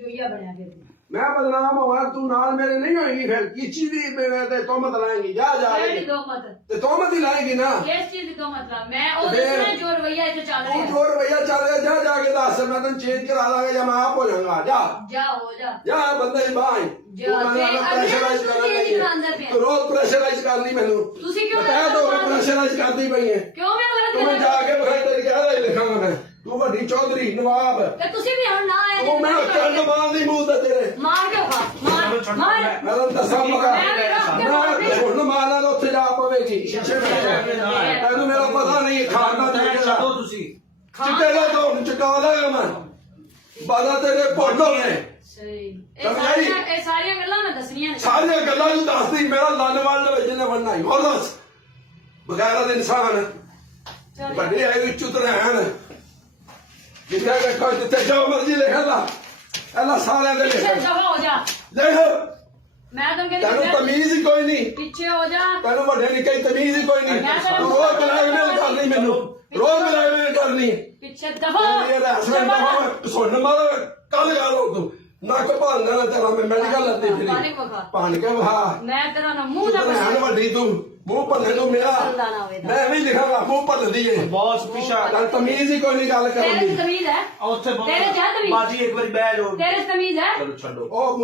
जोइया बनया फिर मैं बदनाम होगा तू नाल मेरे नहीं होएगी फिर किसी भी मेरे ते तोहमत लाएंगी जा जा मेरी दो मत ते तोहमत ही लाएगी ना किस चीज की दो मतलब मैं और इसमें जो रवैया इसे चल तू रहा है जो रवैया चल रहा जा जाके दस मैं तेन चेंज करा दांगा या मैं आप हो जाऊंगा जा जा हो जा जा बंदे की बाह प्रेशराइज कर तू रोज प्रेशराइज कर ली मैनू ਤੁਸੀਂ ਕਿਉਂ बताया तो प्रेशराइज करती पई है ਕਿਉਂ ਮੈਂ ਗਲਤ तू ਕਰ जाके बखाई तेरी क्या लिखांगा मैं तू वड्डी चौधरी नवाब ਤੇ ਤੁਸੀਂ ਵੀ ਹੁਣ ਨਾ ਆਇਆ तू मैं चंड मार दी मुंह ते तेरे ਮਾਰ ਕੇ ਖਾ ਮਾਰ ਮਾਰ मैं तेन दसा मगा मैं झुंड मारना तो उत्थे जा पवेगी शीशे में तेनू मेरा पता नहीं खाना देखेगा ਛੱਡੋ ਤੁਸੀਂ चिट्टे दा तो चटा देगा मैं बादा तेरे भोलो ने ਸਹੀ ਸਮਝਾਈ? ਇਹ ਸਾਰੀਆਂ ਗੱਲਾਂ ਮੈਂ ਦੱਸਣੀਆਂ ਨੇ सारिया गल्लां नू दसदी मेरा लन वल विच ने बनना ही और दस बगैर दे इंसान ਚੱਲ ਵੱਡੇ ਆਏ ਵਿੱਚ ਉਤਰੈਣ ਜਿੱਥੇ ਵੇਖੋ ਜਿੱਥੇ ਜੋ ਮਰਜ਼ੀ ਲਿਖਿਆ ਦਾ ਇਹਨਾਂ ਸਾਰਿਆਂ ਦੇ ਪਿੱਛੇ ਲਿਖਿਆ ਦਫਾ ਹੋ ਜਾ ਦੇਖ ਮੈਂ ਤਾਂ ਤੈਨੂੰ ਕਹਿੰਦੀ ਤਮੀਜ਼ ਹੀ ਕੋਈ ਨਹੀਂ ਪਿੱਛੇ ਹੋ ਜਾ ਤੈਨੂੰ ਵੱਡੇ ਨਿੱਕੇ ਦੀ ਤਮੀਜ਼ ਹੀ ਕੋਈ ਨਹੀਂ ਤੂੰ ਰੋਜ਼ ਬਲੈਕਮੇਲ ਕਰਨੀ ਮੈਨੂੰ ਰੋਜ਼ ਬਲੈਕਮੇਲ ਕਰਨੀ ਪਿੱਛੇ ਦਫਾ ਇਹ ਰੈਸਟੋਰੈਂਟ ਦਾ ਸੁਣ ਮਾਰ ਕੱਲ ਗੱਲ ਹੋ ਤੂੰ ਨੱਕ ਭਾਂਦਾ ਨਾ ਤੇਰਾ ਮੈਂ ਮੈਡੀਕਲ ਲੱਦੀ ਪਾਣੀ ਫਿਰੀ ਪਕਾ ਪਾਣ ਕੇ ਵਹਾ ਮੈਂ ਤੇਰਾ ਨਾ ਮੂੰਹ ਦਾ ਤੂੰ ਵੱਡੀ ਤੂੰ ਮੂੰਹ ਭੰਨੇ ਤੂੰ ਮੇਰਾ ਚੱਲਦਾ ਨਾ ਹੋਵੇ ਮੈਂ ਵੀ ਲਿਖਾਂਗਾ ਮੂੰਹ ਭੰਨਦੀ ਏ ਬੌਸ ਪਿਛਾ ਤਾਂ ਤਮੀਜ਼ ਹੀ ਕੋਈ ਨਹੀਂ ਗੱਲ ਕਰਨ ਤੇਰੇ ਦੀ ਚ ਤਮੀਜ਼ ਹੈ ਉੱਥੇ ਤੇਰੇ ਚ ਹੈ ਤਮੀਜ਼ ਬਾਜੀ ਇੱਕ ਵਾਰੀ ਬਹਿ ਜਾਓ ਤੇਰੇ ਚ ਤਮੀਜ਼ ਹੈ ਚਲੋ ਛੱਡੋ ਉਹ